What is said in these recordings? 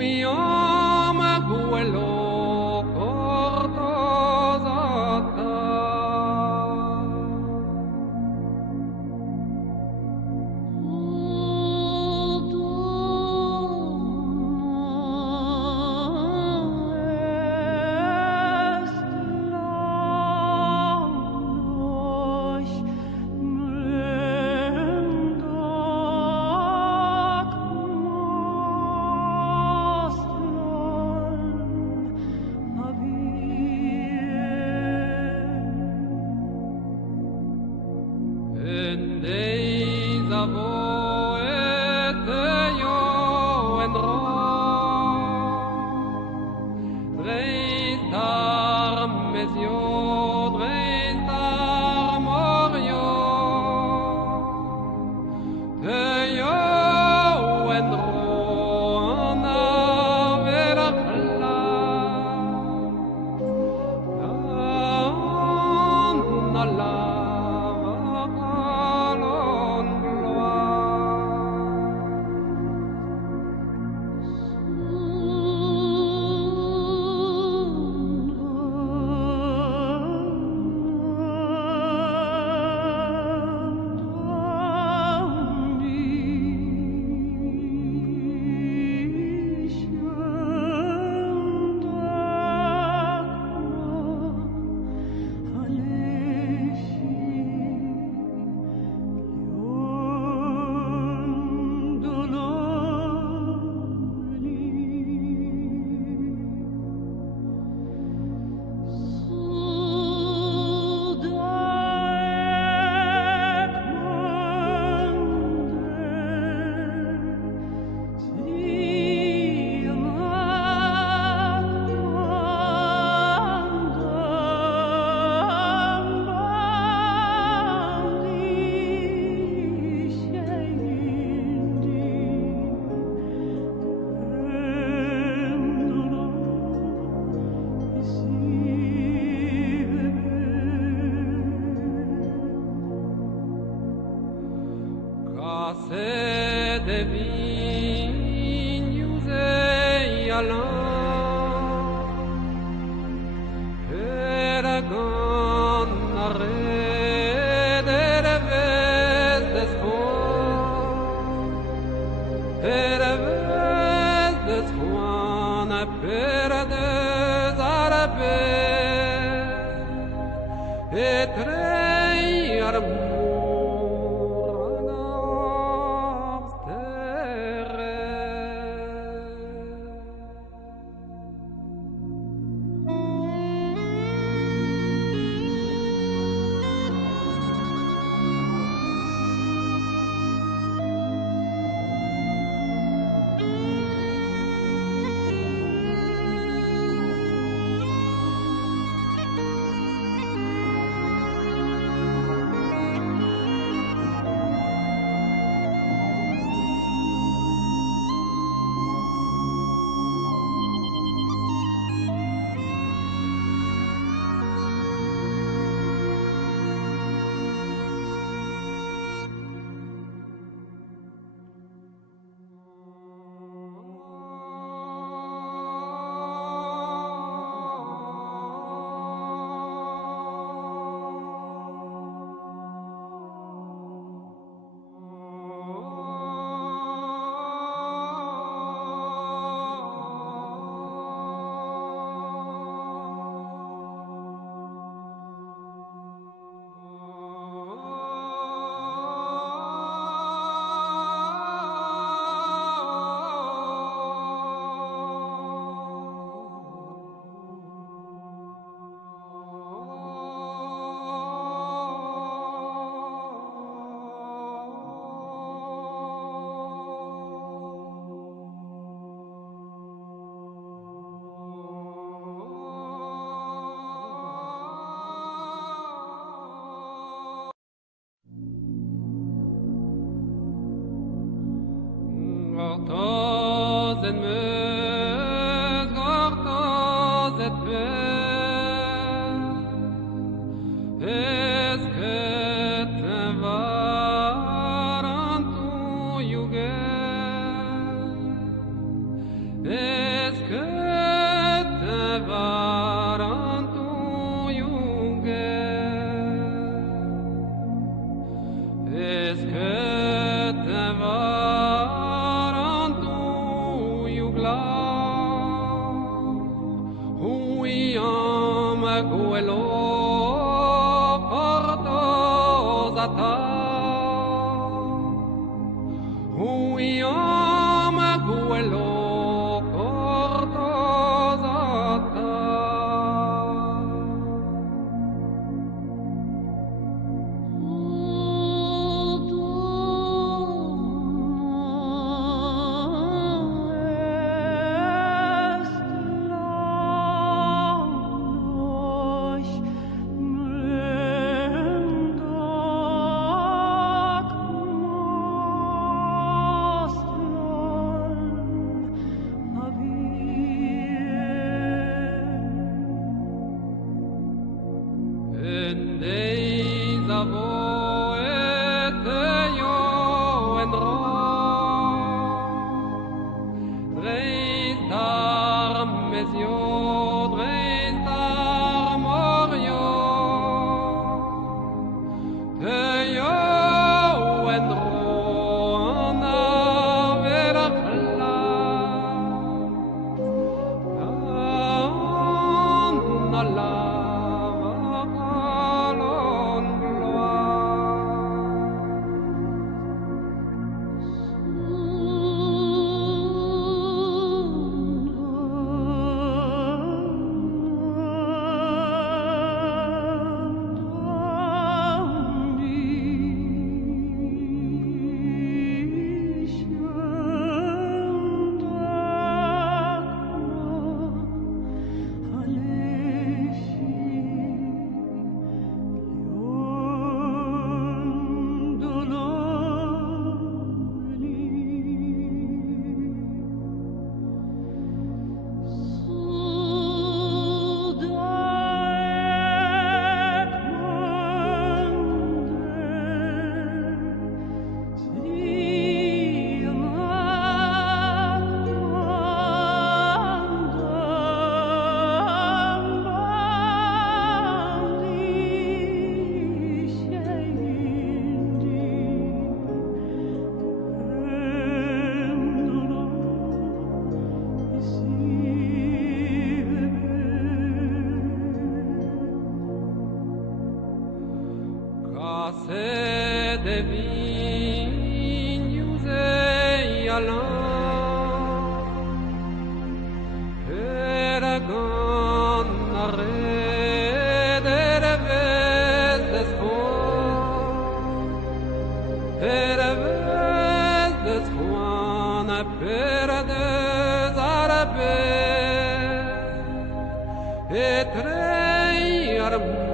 iam guelo cortosata. Est-ce que te varan tu junge? Est-ce que te varan tu jugla? Huiam guelo portosata. Huiam guelo portosata. En deis avoete io endro, dreistar mesio, dreistar morio, te io endro ana vera class, la Case de vinhos e alã, era gana rede de vezes era vezes Juana, pera desarabes, e trei armur.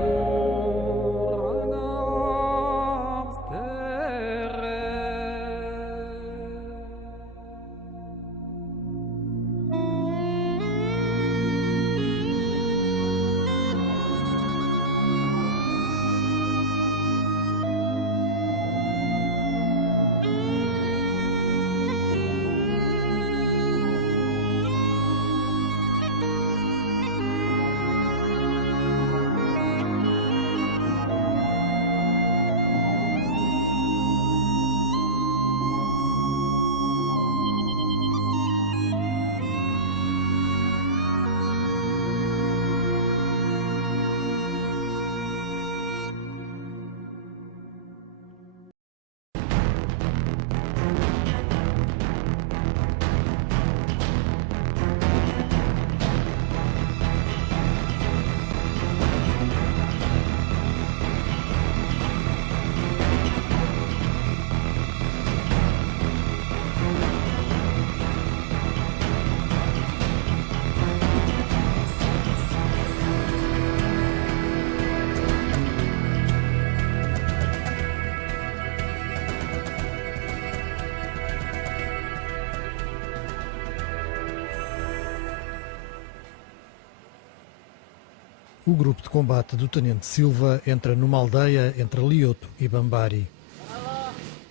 O grupo de combate do Tenente Silva entra numa aldeia entre Lioto e Bambari.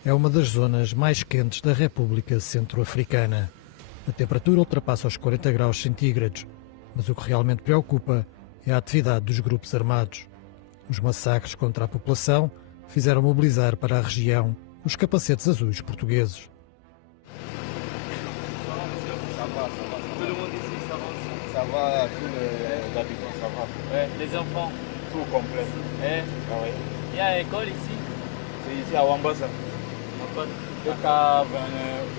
É uma das zonas mais quentes da República Centro-Africana. A temperatura ultrapassa os 40 graus centígrados, mas o que realmente preocupa é a atividade dos grupos armados. Os massacres contra a população fizeram mobilizar para a região os capacetes azuis portugueses. Ça va, tous les habitants, ça va. Ouais, les enfants. Tout complet. Eh, Ah oui. il y a une école ici. C'est ici à Wambasa.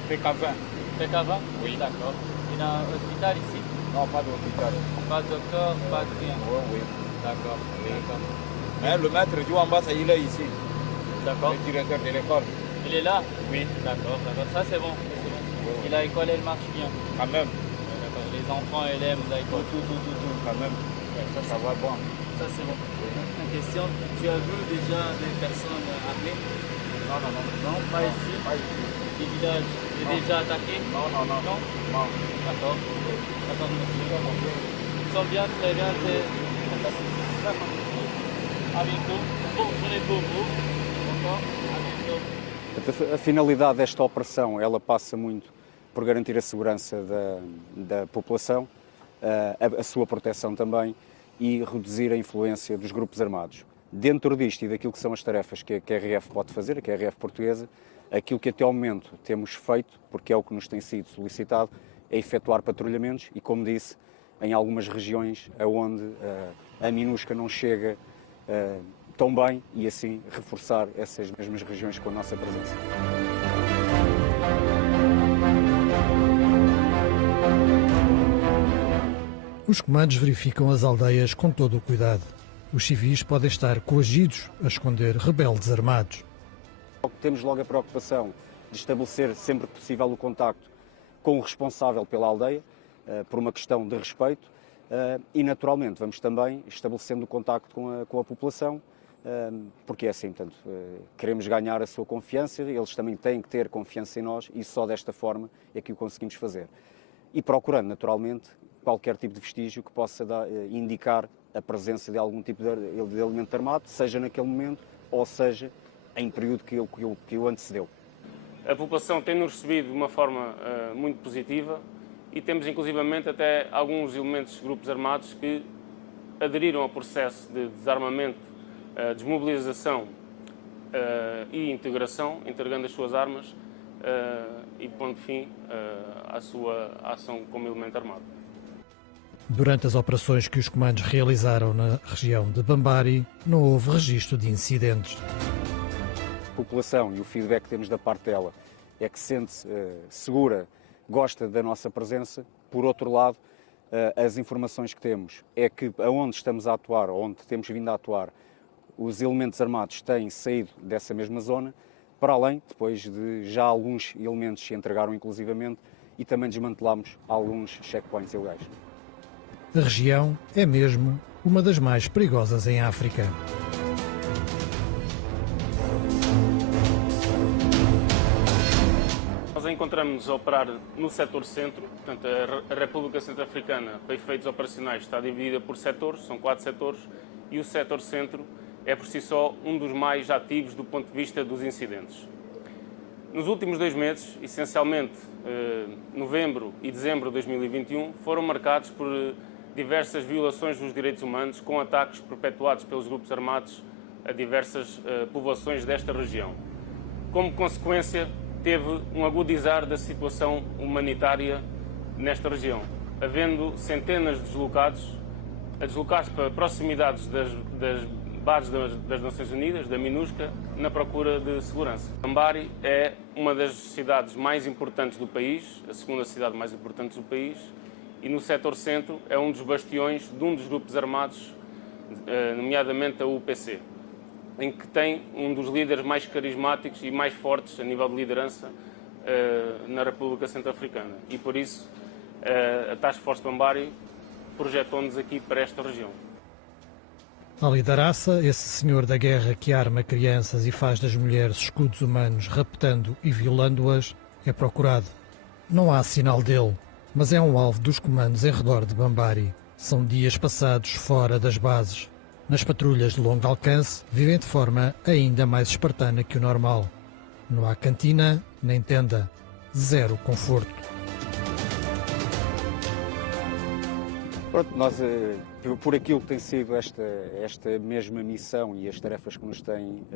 PK20. PK20. Oui. D'accord. Il y a un hôpital ici. Non, pas d'hôpital. Pas de docteur, pas de rien. Oui, oui. D'accord. D'accord. Mais le maître du Wambasa, il est ici. D'accord. Le directeur de l'école. Il est là. Oui. D'accord, d'accord. Ça c'est bon. Ça, c'est bon. Oui, oui. Et l'école elle marche bien. Quand même. Ouais, d'accord. Les enfants elle aiment l'école. Tout, quand même. Ça va bon. Ça c'est bon. Une question. Tu as vu déjà des personnes armées? Non, non, non. Non, pas ici. Pas ici. Les villages déjà attaqués? Non, non, non. Non. Non. D'accord. D'accord, monsieur. Ils sont bien, très bien. À bientôt. Bonne journée pour vous. D'accord. À bientôt. A finalidade desta operação, ela passa muito por garantir a segurança da população, a sua proteção também e reduzir a influência dos grupos armados. Dentro disto e daquilo que são as tarefas que a QRF pode fazer, a QRF portuguesa, aquilo que até ao momento temos feito, porque é o que nos tem sido solicitado, é efetuar patrulhamentos e, como disse, em algumas regiões onde a MINUSCA não chega tão bem e assim reforçar essas mesmas regiões com a nossa presença. Os comandos verificam as aldeias com todo o cuidado. Os civis podem estar coagidos a esconder rebeldes armados. Temos logo a preocupação de estabelecer sempre que possível o contacto com o responsável pela aldeia, por uma questão de respeito, e naturalmente vamos também estabelecendo o contacto com a população, porque é assim, portanto, queremos ganhar a sua confiança, eles também têm que ter confiança em nós e só desta forma é que o conseguimos fazer. E procurando naturalmente qualquer tipo de vestígio que possa indicar a presença de algum tipo de elemento armado, seja naquele momento ou seja em período que o antecedeu. A população tem-nos recebido de uma forma muito positiva e temos inclusivamente até alguns elementos de grupos armados que aderiram ao processo de desarmamento, desmobilização e integração, entregando as suas armas e pondo fim à sua ação como elemento armado. Durante as operações que os comandos realizaram na região de Bambari, não houve registro de incidentes. A população e o feedback que temos da parte dela é que se sente segura, gosta da nossa presença. Por outro lado, as informações que temos é que aonde estamos a atuar, onde temos vindo a atuar, os elementos armados têm saído dessa mesma zona, para além, depois de já alguns elementos se entregaram inclusivamente e também desmantelamos alguns checkpoints ilegais. A região é mesmo uma das mais perigosas em África. Nós encontramos-nos a operar no setor centro, portanto a República Centro-Africana, para efeitos operacionais, está dividida por setores, são 4 setores, e o setor centro é por si só um dos mais ativos do ponto de vista dos incidentes. Nos últimos 2 meses, essencialmente novembro e dezembro de 2021, foram marcados por diversas violações dos direitos humanos com ataques perpetuados pelos grupos armados a diversas povoações desta região. Como consequência, teve um agudizar da situação humanitária nesta região, havendo centenas de deslocados a deslocar-se para proximidades das bases das Nações Unidas, da MINUSCA, na procura de segurança. Bambari é uma das cidades mais importantes do país, a segunda cidade mais importante do país, e no setor centro é um dos bastiões de um dos grupos armados, nomeadamente a UPC, em que tem um dos líderes mais carismáticos e mais fortes a nível de liderança na República Centro-Africana. E por isso a Task Force Bambari projetou-nos aqui para esta região. Ali Daraça, esse senhor da guerra que arma crianças e faz das mulheres escudos humanos, raptando e violando-as, é procurado. Não há sinal dele, mas é um alvo dos comandos em redor de Bambari. São dias passados fora das bases. Nas patrulhas de longo alcance, vivem de forma ainda mais espartana que o normal. Não há cantina, nem tenda. Zero conforto. Pronto, nós, por aquilo que tem sido esta mesma missão e as tarefas que nos têm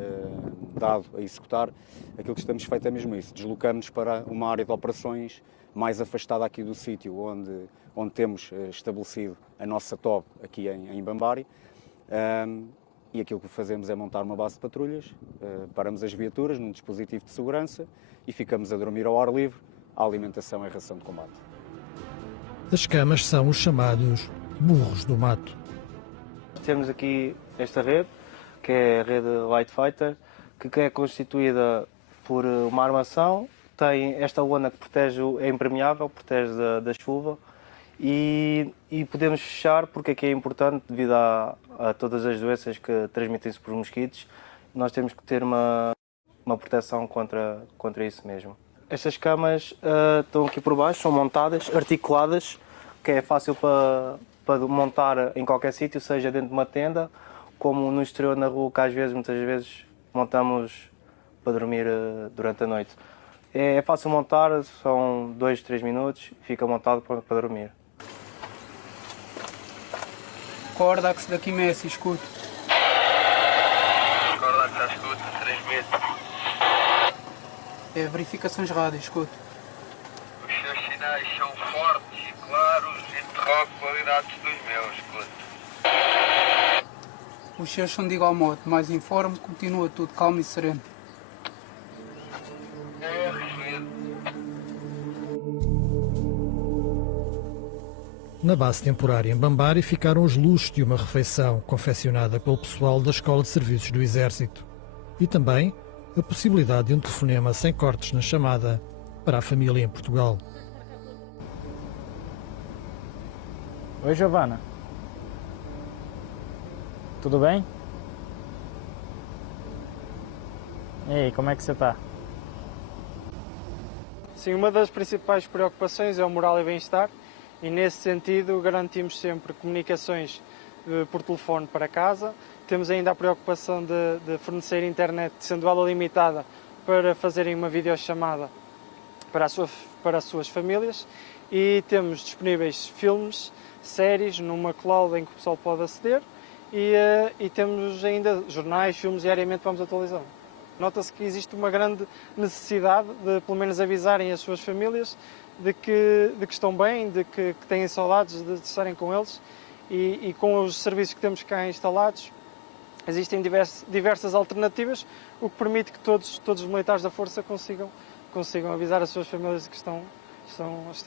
dado a executar, aquilo que estamos feito é mesmo isso. Deslocamos para uma área de operações mais afastada aqui do sítio onde temos estabelecido a nossa TOB aqui em Bambari. E aquilo que fazemos é montar uma base de patrulhas, paramos as viaturas num dispositivo de segurança e ficamos a dormir ao ar livre. A alimentação é ração de combate. As camas são os chamados burros do mato. Temos aqui esta rede, que é a rede Light Fighter, que é constituída por uma armação, tem esta lona que protege, é impermeável, protege da chuva e podemos fechar, porque aqui é importante, devido a todas as doenças que transmitem-se por mosquitos, nós temos que ter uma proteção contra isso mesmo. Estas camas estão aqui por baixo, são montadas, articuladas, que é fácil para montar em qualquer sítio, seja dentro de uma tenda, como no exterior na rua, que muitas vezes montamos para dormir durante a noite. É fácil montar, são 2, 3 minutos, fica montado para dormir. Cordax daqui Messi, escuto. Cordax à escuta, 3 metros. É verificações rádio, escuto. Os seus sinais são fortes e claros, interrogo qualidades dos meus, escuto. Os seus são de igual modo, mais informe, continua tudo calmo e sereno. É recebido. Na base temporária em Bambari ficaram os luxos de uma refeição confeccionada pelo pessoal da Escola de Serviços do Exército e também a possibilidade de um telefonema sem cortes na chamada para a família em Portugal. Oi, Giovana. Tudo bem? E aí, como é que você está? Sim, uma das principais preocupações é o moral e bem-estar e, nesse sentido, garantimos sempre comunicações por telefone para casa. Temos ainda a preocupação de fornecer internet, sendo ela limitada, para fazerem uma videochamada para as suas famílias, e temos disponíveis filmes, séries numa cloud em que o pessoal pode aceder e temos ainda jornais, filmes, diariamente vamos atualizando. Nota-se que existe uma grande necessidade de pelo menos avisarem as suas famílias de que estão bem, de que têm saudades de estarem com eles, e com os serviços que temos cá instalados existem diversas alternativas, o que permite que todos os militares da Força consigam avisar as suas famílias que estão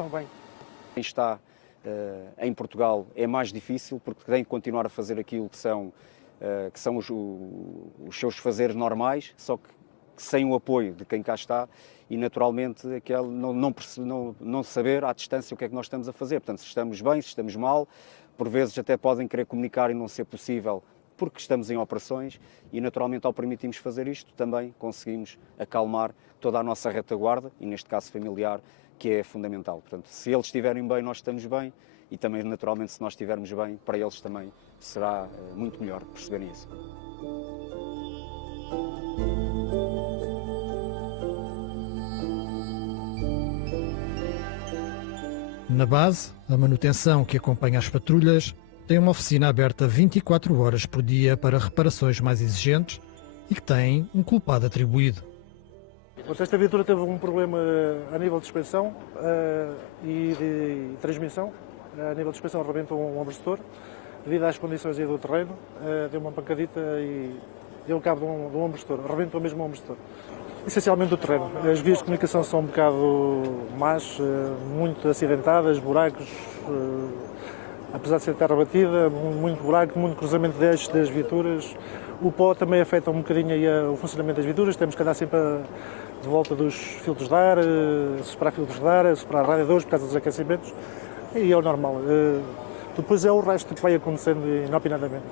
bem. Quem está em Portugal é mais difícil, porque tem de continuar a fazer aquilo que são os seus fazeres normais, só que sem o apoio de quem cá está e, naturalmente, não saber à distância o que é que nós estamos a fazer. Portanto, se estamos bem, se estamos mal, por vezes até podem querer comunicar e não ser possível porque estamos em operações e, naturalmente, ao permitirmos fazer isto, também conseguimos acalmar toda a nossa retaguarda e, neste caso, familiar, que é fundamental. Portanto, se eles estiverem bem, nós estamos bem e também, naturalmente, se nós estivermos bem, para eles também será muito melhor perceberem isso. Na base, a manutenção que acompanha as patrulhas tem uma oficina aberta 24 horas por dia para reparações mais exigentes e que tem um culpado atribuído. Esta viatura teve um problema a nível de suspensão e de transmissão. A nível de suspensão arrebentou um amortecedor. Devido às condições aí do terreno, deu uma pancadita e deu cabo de um amortecedor. Arrebentou mesmo um amortecedor. Essencialmente do terreno. As vias de comunicação são um bocado más, muito acidentadas, buracos, apesar de ser terra batida, muito buraco, muito cruzamento de eixos das viaturas. O pó também afeta um bocadinho aí o funcionamento das viaturas, temos que andar sempre de volta dos filtros de ar, superar filtros de ar, superar radiadores por causa dos aquecimentos, e é o normal. Depois é o resto que vai acontecendo inopinadamente.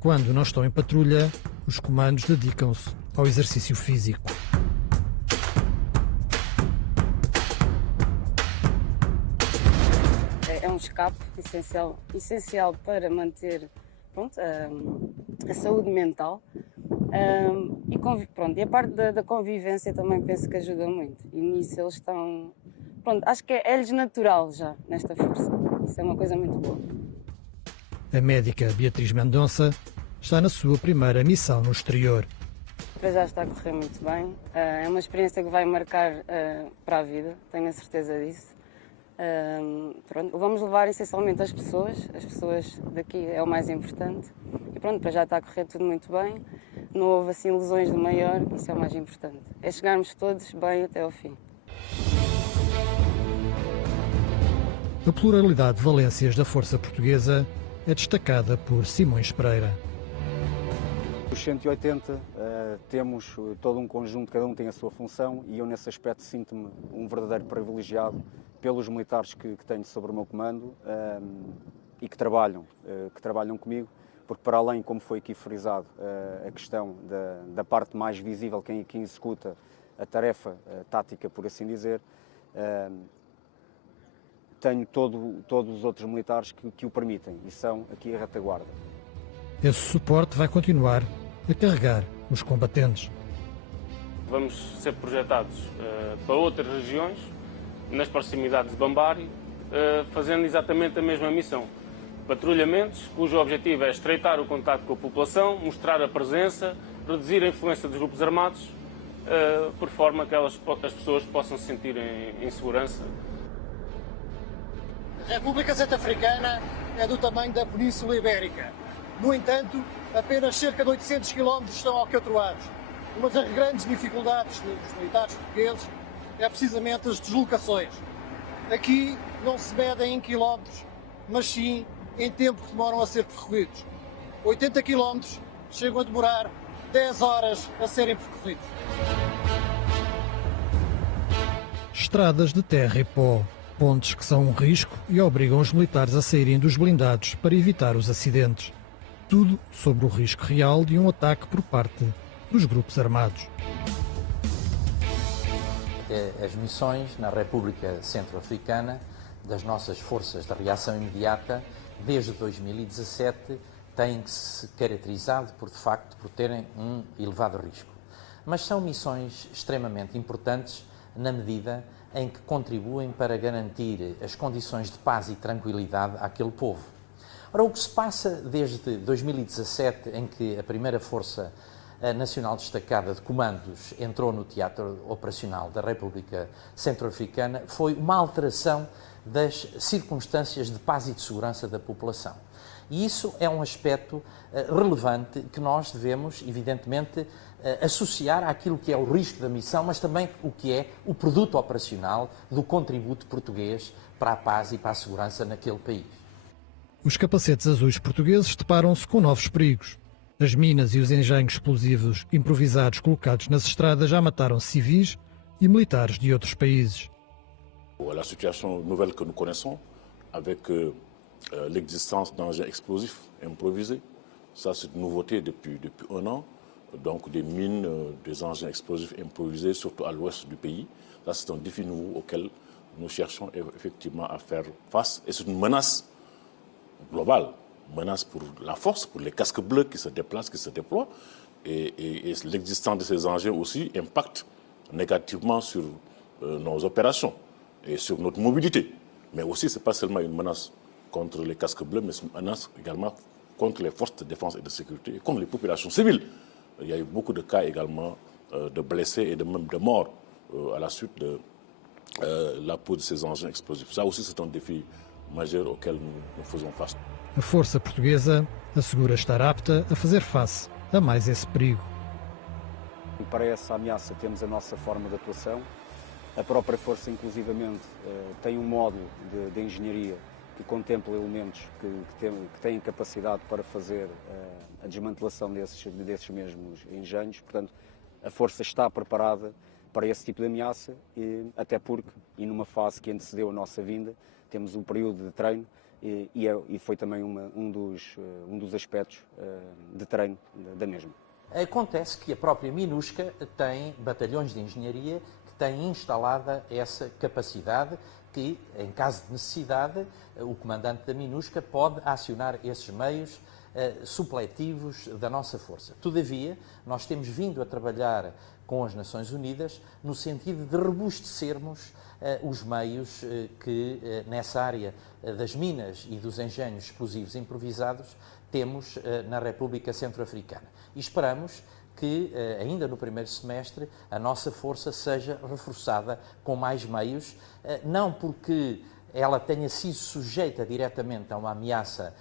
Quando não estão em patrulha, os comandos dedicam-se ao exercício físico. É um escape essencial para manter a saúde mental Pronto, e a parte da convivência também penso que ajuda muito. E nisso eles estão... Pronto, acho que é-lhes natural já, nesta força. Isso é uma coisa muito boa. A médica Beatriz Mendonça está na sua primeira missão no exterior. Para já está a correr muito bem. É uma experiência que vai marcar para a vida, tenho a certeza disso. Pronto, vamos levar essencialmente as pessoas daqui é o mais importante. E pronto, para já está a correr tudo muito bem. Não houve assim lesões de maior, isso é o mais importante. É chegarmos todos bem até ao fim. A pluralidade de valências da Força Portuguesa é destacada por Simões Pereira. Os 180 temos todo um conjunto, cada um tem a sua função e eu nesse aspecto sinto-me um verdadeiro privilegiado pelos militares que tenho sobre o meu comando e que trabalham comigo, porque para além, como foi aqui frisado, a questão da parte mais visível, quem executa a tarefa tática, por assim dizer, tenho todos os outros militares que o permitem e são aqui a retaguarda. Esse suporte vai continuar a carregar os combatentes. Vamos ser projetados para outras regiões, nas proximidades de Bambari, fazendo exatamente a mesma missão. Patrulhamentos, cujo objetivo é estreitar o contato com a população, mostrar a presença, reduzir a influência dos grupos armados, por forma que as pessoas possam se sentir em segurança. A República Centro-Africana é do tamanho da Península Ibérica. No entanto, apenas cerca de 800 km estão alcatroados. Uma das grandes dificuldades dos militares portugueses é precisamente as deslocações. Aqui não se medem em quilómetros, mas sim em tempo que demoram a ser percorridos. 80 km chegam a demorar 10 horas a serem percorridos. Estradas de terra e pó, pontes que são um risco e obrigam os militares a saírem dos blindados para evitar os acidentes. Tudo sobre o risco real de um ataque por parte dos grupos armados. As missões na República Centro-Africana das nossas forças de reação imediata, desde 2017, têm se caracterizado por, de facto, por terem um elevado risco. Mas são missões extremamente importantes na medida em que contribuem para garantir as condições de paz e tranquilidade àquele povo. Ora, o que se passa desde 2017, em que a primeira Força Nacional Destacada de Comandos entrou no teatro operacional da República Centro-Africana, foi uma alteração das circunstâncias de paz e de segurança da população. E isso é um aspecto relevante que nós devemos, evidentemente, associar àquilo que é o risco da missão, mas também o que é o produto operacional do contributo português para a paz e para a segurança naquele país. Os capacetes azuis portugueses deparam-se com novos perigos. As minas e os engenhos explosivos improvisados colocados nas estradas já mataram civis e militares de outros países. La situation nouvelle que nous connaissons, avec l'existence d'engins explosifs improvisés, ça c'est une nouveauté depuis un an. Donc des mines, des engins explosifs improvisés, surtout à l'ouest du pays. Ça c'est un défi nouveau auquel nous cherchons effectivement à faire face. Et c'est une menace globale, menace pour la force, pour les casques bleus qui se déplacent, qui se déploient. Et l'existence de ces engins aussi impacte négativement sur nos opérations et sur notre mobilité. Mais aussi, ce n'est pas seulement une menace contre les casques bleus, mais c'est une menace également contre les forces de défense et de sécurité, et contre les populations civiles. Il y a eu beaucoup de cas également de blessés et même de morts à la suite de la pose de ces engins explosifs. Ça aussi, c'est un défi majeur auquel nous faisons face. A Força Portuguesa assegura estar apta a fazer face a mais esse perigo. Para essa ameaça temos a nossa forma de atuação. A própria Força, inclusivamente, tem um módulo de engenharia que contempla elementos que têm capacidade para fazer a desmantelação desses mesmos engenhos. Portanto, a Força está preparada para esse tipo de ameaça, até porque, e numa fase que antecedeu a nossa vinda, temos um período de treino e foi também um dos aspectos de treino da mesma. Acontece que a própria MINUSCA tem batalhões de engenharia que têm instalada essa capacidade que, em caso de necessidade, o comandante da MINUSCA pode acionar esses meios supletivos da nossa força. Todavia, nós temos vindo a trabalhar com as Nações Unidas no sentido de robustecermos os meios que nessa área das minas e dos engenhos explosivos improvisados temos na República Centro-Africana. E esperamos que, ainda no primeiro semestre, a nossa força seja reforçada com mais meios, não porque ela tenha sido sujeita diretamente a uma ameaça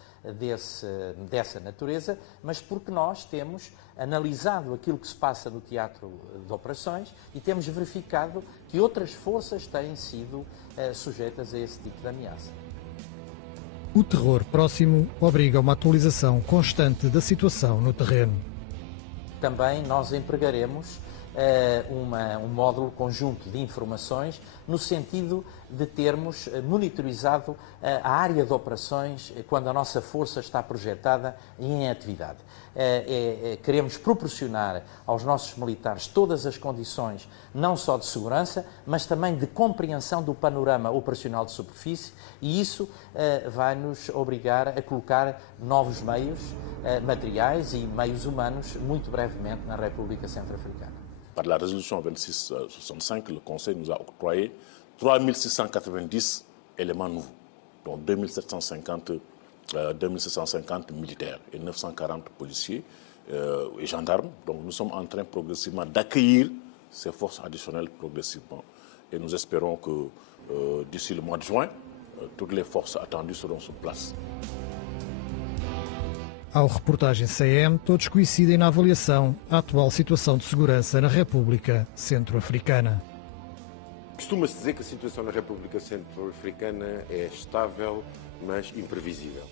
dessa natureza, mas porque nós temos analisado aquilo que se passa no teatro de operações e temos verificado que outras forças têm sido sujeitas a esse tipo de ameaça. O terror próximo obriga a uma atualização constante da situação no terreno. Também nós empregaremos um módulo conjunto de informações no sentido de termos monitorizado a área de operações quando a nossa força está projetada e em atividade. Queremos proporcionar aos nossos militares todas as condições, não só de segurança, mas também de compreensão do panorama operacional de superfície, e isso vai nos obrigar a colocar novos meios materiais e meios humanos muito brevemente na República Centro-Africana. Par la résolution 2665, le Conseil nous a octroyé 3690 éléments nouveaux, dont 2750 militaires et 940 policiers et gendarmes. Donc nous sommes en train progressivement d'accueillir ces forces additionnelles progressivement. Et nous espérons que d'ici le mois de juin, toutes les forces attendues seront sur place. Ao reportagem CM, todos coincidem na avaliação a atual situação de segurança na República Centro-Africana. Costuma-se dizer que a situação na República Centro-Africana é estável, mas imprevisível.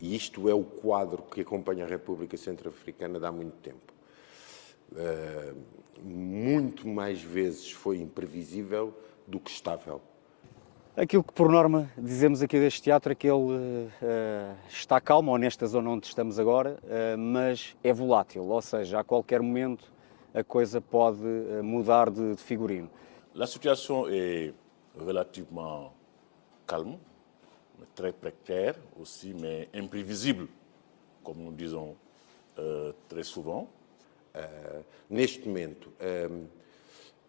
E isto é o quadro que acompanha a República Centro-Africana de há muito tempo. Muito mais vezes foi imprevisível do que estável. Aquilo que, por norma, dizemos aqui deste teatro é que ele está calmo, ou nesta zona onde estamos agora, mas é volátil, ou seja, a qualquer momento a coisa pode mudar de figurino. La situation est relativement calme, très précaire aussi, mais imprévisible, comme nous disons très souvent. Neste momento,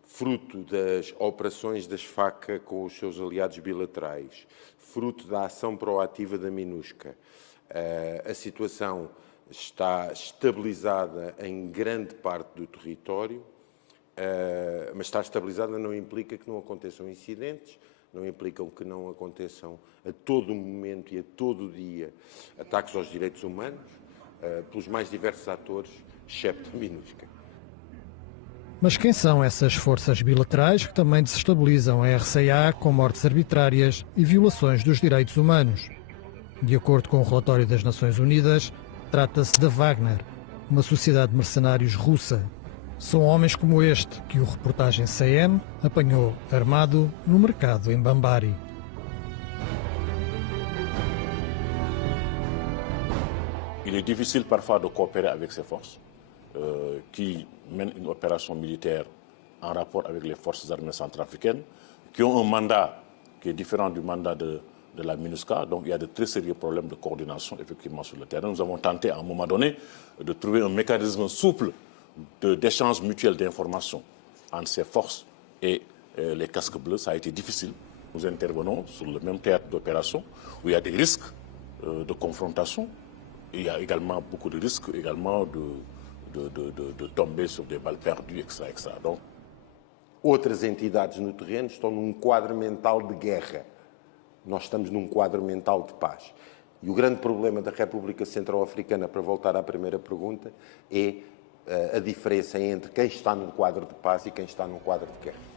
fruto das operações das FACA com os seus aliados bilaterais, fruto da ação proativa da MINUSCA, a situação está estabilizada em grande parte do território, mas estar estabilizada não implica que não aconteçam incidentes, não implicam que não aconteçam a todo momento e a todo dia ataques aos direitos humanos, pelos mais diversos atores, excepto a MINUSCA. Mas quem são essas forças bilaterais que também desestabilizam a RCA com mortes arbitrárias e violações dos direitos humanos? De acordo com o relatório das Nações Unidas, trata-se da Wagner, uma sociedade de mercenários russa. São homens como este que o reportagem CM apanhou armado no mercado em Bambari. Il est difficile parfois de coopérer avec ces forces qui mènent une opération militaire en rapport avec les forces armées centrafricaines, qui ont un mandat qui est différent du mandat de la MINUSCA. Donc il y a de très sérieux problèmes de coordination effectivement sur le terrain. Nous avons tenté à un moment donné de trouver un mécanisme souple d'échange mutuel d'informations entre ces forces et les casques bleus. Ça a été difficile. Nous intervenons sur le même théâtre d'opération où il y a des risques de confrontation. Il y a également beaucoup de risques également de tomber sur des balles perdues, etc. Donc, outras entidades no terreno estão num quadro mental de guerra. Nós estamos num quadro mental de paz. E o grande problema da República Centro-Africana, para voltar à primeira pergunta, é a diferença entre quem está num quadro de paz e quem está num quadro de guerra.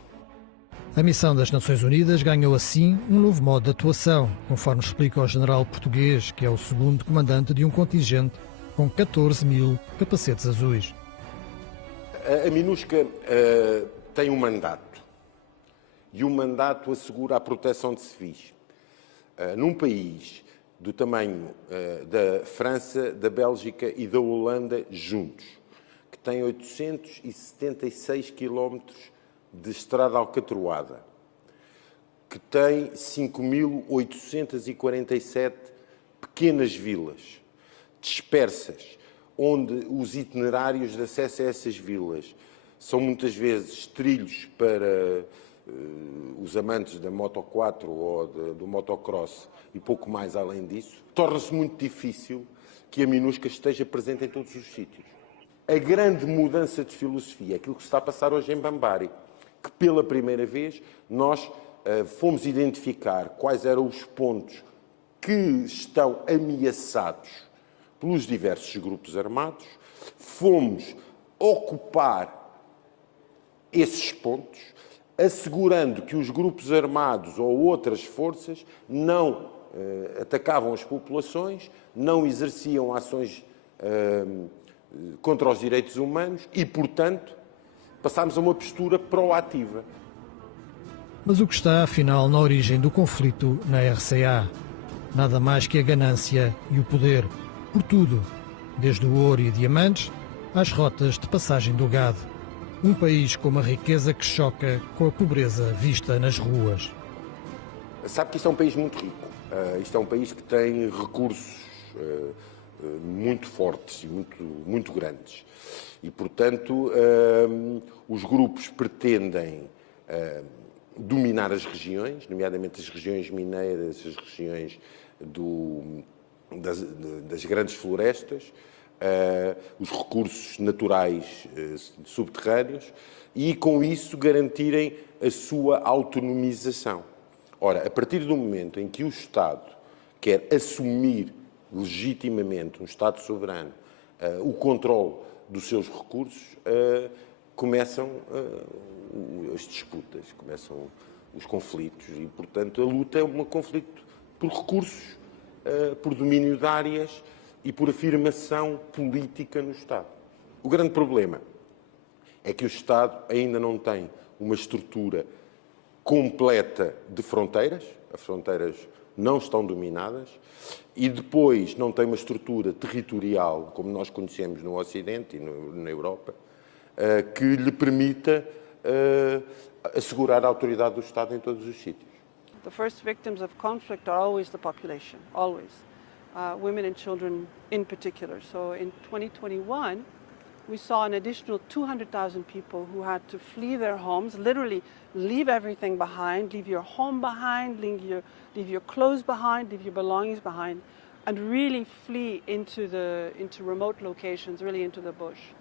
A missão das Nações Unidas ganhou assim um novo modo de atuação, conforme explica o general português, que é o segundo comandante de um contingente com 14 mil capacetes azuis. A MINUSCA tem um mandato, e o mandato assegura a proteção de civis. Num país do tamanho da França, da Bélgica e da Holanda juntos, que tem 876 quilómetros de estrada alcatroada, que tem 5.847 pequenas vilas, dispersas, onde os itinerários de acesso a essas vilas são muitas vezes trilhos para os amantes da Moto 4 ou do motocross e pouco mais além disso, torna-se muito difícil que a Minusca esteja presente em todos os sítios. A grande mudança de filosofia, aquilo que se está a passar hoje em Bambari, que pela primeira vez nós fomos identificar quais eram os pontos que estão ameaçados pelos diversos grupos armados, fomos ocupar esses pontos, assegurando que os grupos armados ou outras forças não atacavam as populações, não exerciam ações contra os direitos humanos e, portanto, passámos a uma postura proativa. Mas o que está, afinal, na origem do conflito na RCA? Nada mais que a ganância e o poder. Por tudo, desde o ouro e diamantes às rotas de passagem do gado. Um país com uma riqueza que choca com a pobreza vista nas ruas. Sabe que isto é um país muito rico. Isto é um país que tem recursos muito fortes e muito grandes. E, portanto, os grupos pretendem dominar as regiões, nomeadamente as regiões mineiras, as regiões das grandes florestas, os recursos naturais subterrâneos e, com isso, garantirem a sua autonomização. Ora, a partir do momento em que o Estado quer assumir legitimamente, um Estado soberano, o controle dos seus recursos, começam as disputas, começam os conflitos e, portanto, a luta é um conflito por recursos, por domínio de áreas e por afirmação política no Estado. O grande problema é que o Estado ainda não tem uma estrutura completa de fronteiras, as fronteiras não estão dominadas, e depois não tem uma estrutura territorial, como nós conhecemos no Ocidente e na Europa, que lhe permita assegurar a autoridade do Estado em todos os sítios. The first victims of conflict are always the population, always. Women and children in particular. So in 2021, we saw an additional 200,000 people who had to flee their homes, literally leave everything behind, leave your home behind, leave your clothes behind, leave your belongings behind, and really flee into remote locations, really into the bush.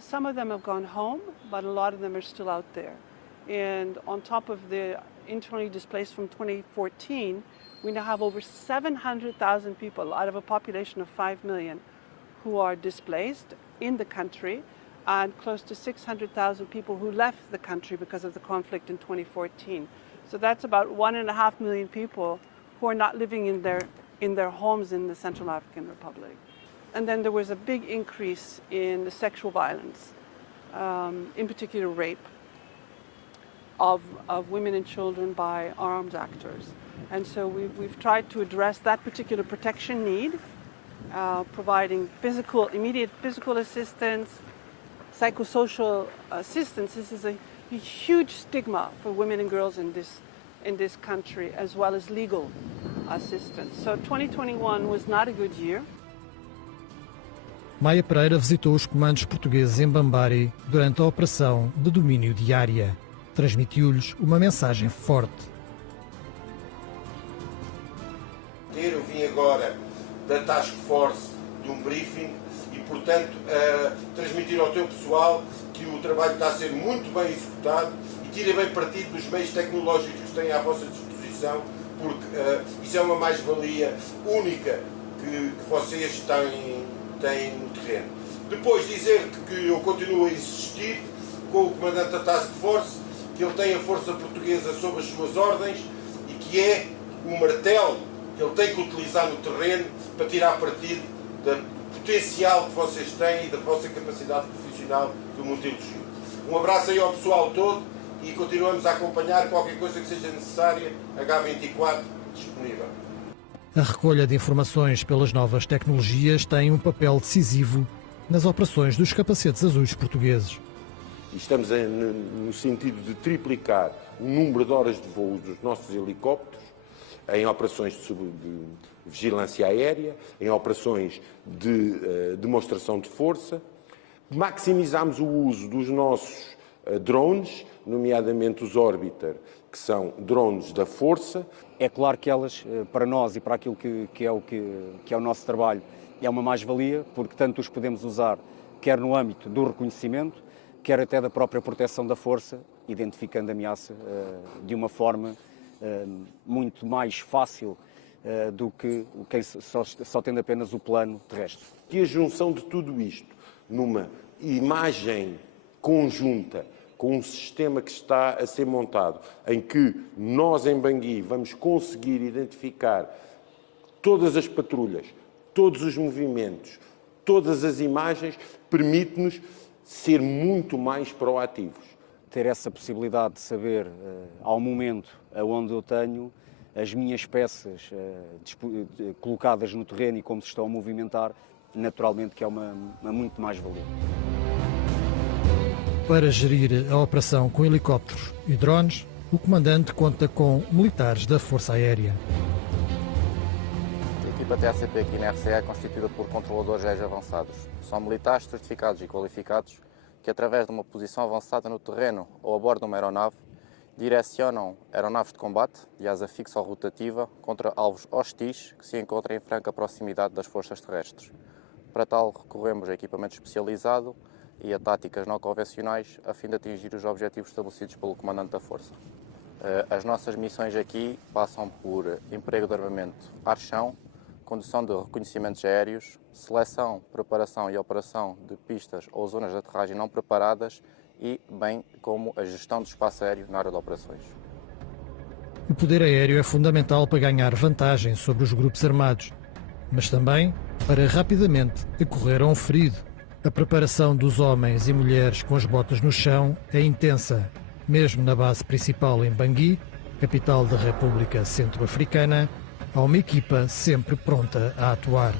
Some of them have gone home, but a lot of them are still out there. And on top of the internally displaced from 2014, we now have over 700,000 people out of a population of 5 million who are displaced in the country, and close to 600,000 people who left the country because of the conflict in 2014. So that's about 1.5 million people who are not living in their homes in the Central African Republic. And then there was a big increase in the sexual violence, in particular rape of women and children by armed actors. And so we've tried to address that particular protection need, providing immediate physical assistance, psychosocial assistance. This is a huge stigma for women and girls in this country, as well as legal assistance. So 2021 was not a good year. Maia Pereira visitou os comandos portugueses em Bambari durante a operação de domínio de área. Transmitiu-lhes uma mensagem forte. Eu vim agora da Task Force de um briefing e, portanto, transmitir ao teu pessoal que o trabalho está a ser muito bem executado e tirem bem partido dos meios tecnológicos que têm à vossa disposição, porque isso é uma mais-valia única que vocês têm no terreno. Depois dizer que eu continuo a insistir com o comandante da Task Force, que ele tem a força portuguesa sob as suas ordens e que é o martelo que ele tem que utilizar no terreno para tirar partido do potencial que vocês têm e da vossa capacidade profissional que o muito elogiou. Um abraço aí ao pessoal todo e continuamos a acompanhar qualquer coisa que seja necessária, H24 disponível. A recolha de informações pelas novas tecnologias tem um papel decisivo nas operações dos capacetes azuis portugueses. Estamos no sentido de triplicar o número de horas de voo dos nossos helicópteros em operações de vigilância aérea, em operações de demonstração de força. Maximizamos o uso dos nossos drones, nomeadamente os Orbiter, que são drones da força. É claro que elas, para nós e para aquilo que é o nosso trabalho, é uma mais-valia, porque tanto os podemos usar, quer no âmbito do reconhecimento, quer até da própria proteção da força, identificando a ameaça de uma forma muito mais fácil do que quem só tendo apenas o plano terrestre. E a junção de tudo isto numa imagem conjunta, com um sistema que está a ser montado, em que nós em Bangui vamos conseguir identificar todas as patrulhas, todos os movimentos, todas as imagens, permite-nos ser muito mais proativos. Ter essa possibilidade de saber, ao momento onde eu tenho as minhas peças colocadas no terreno e como se estão a movimentar, naturalmente que é uma muito mais-valia. Para gerir a operação com helicópteros e drones, o comandante conta com militares da Força Aérea. A equipa TACP aqui na RCA é constituída por controladores aéreos avançados. São militares certificados e qualificados que, através de uma posição avançada no terreno ou a bordo de uma aeronave, direcionam aeronaves de combate, de asa fixa ou rotativa, contra alvos hostis que se encontram em franca proximidade das forças terrestres. Para tal, recorremos a equipamento especializado e a táticas não convencionais a fim de atingir os objetivos estabelecidos pelo comandante da força. As nossas missões aqui passam por emprego de armamento ar-chão, condução de reconhecimentos aéreos, seleção, preparação e operação de pistas ou zonas de aterragem não preparadas e, bem como a gestão do espaço aéreo na área de operações. O poder aéreo é fundamental para ganhar vantagem sobre os grupos armados, mas também para rapidamente acorrer a um ferido. A preparação dos homens e mulheres com as botas no chão é intensa. Mesmo na base principal em Bangui, capital da República Centro-Africana, há uma equipa sempre pronta a atuar.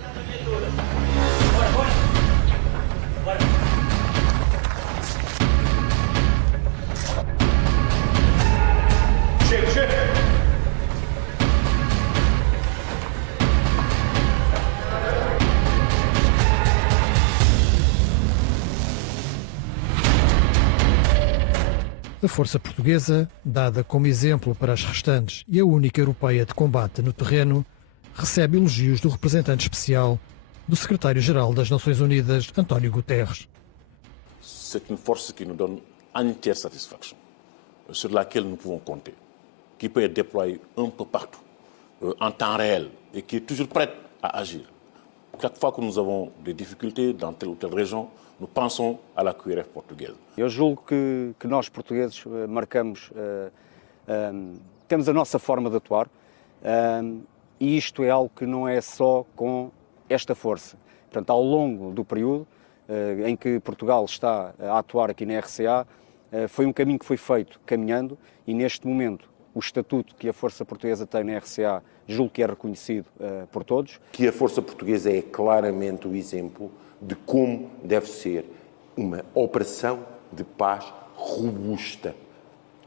A Força Portuguesa, dada como exemplo para as restantes e a única europeia de combate no terreno, recebe elogios do representante especial do Secretário-Geral das Nações Unidas, António Guterres. C'est une force qui nous donne entière satisfaction, sur laquelle nous pouvons compter, qui peut être déployée un peu partout, en temps réel, et qui est toujours prête à agir. Chaque fois que nous avons des difficultés dans telle ou telle région, nous pensons à la QRF portugaise. Eu julgo que nós, portugueses, marcamos, temos a nossa forma de atuar, e isto é algo que não é só com esta força. Portanto, ao longo do período em que Portugal está a atuar aqui na RCA, foi um caminho que foi feito caminhando, e neste momento o estatuto que a Força Portuguesa tem na RCA julgo que é reconhecido por todos. Que a Força Portuguesa é claramente o exemplo de como deve ser uma operação de paz robusta,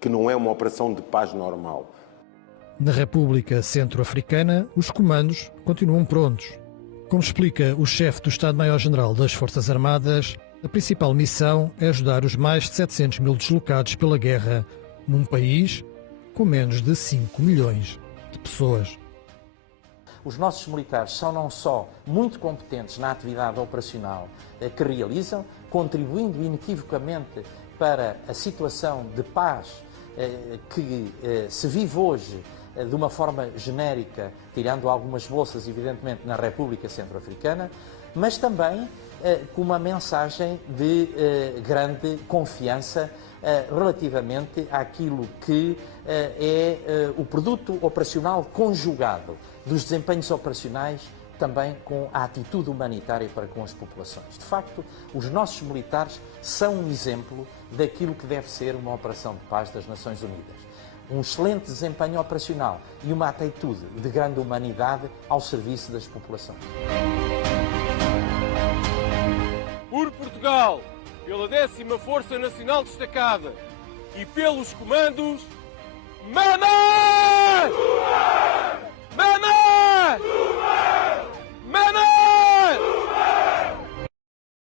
que não é uma operação de paz normal. Na República Centro-Africana, os comandos continuam prontos. Como explica o chefe do Estado-Maior-General das Forças Armadas, a principal missão é ajudar os mais de 700 mil deslocados pela guerra num país com menos de 5 milhões de pessoas. Os nossos militares são não só muito competentes na atividade operacional que realizam, contribuindo inequivocamente para a situação de paz que se vive hoje de uma forma genérica, tirando algumas bolsas, evidentemente, na República Centro-Africana, mas também com uma mensagem de grande confiança relativamente àquilo que é o produto operacional conjugado dos desempenhos operacionais também com a atitude humanitária para com as populações. De facto, os nossos militares são um exemplo daquilo que deve ser uma operação de paz das Nações Unidas. Um excelente desempenho operacional e uma atitude de grande humanidade ao serviço das populações. Por Portugal, pela 10ª Força Nacional Destacada e pelos comandos, Mamãe!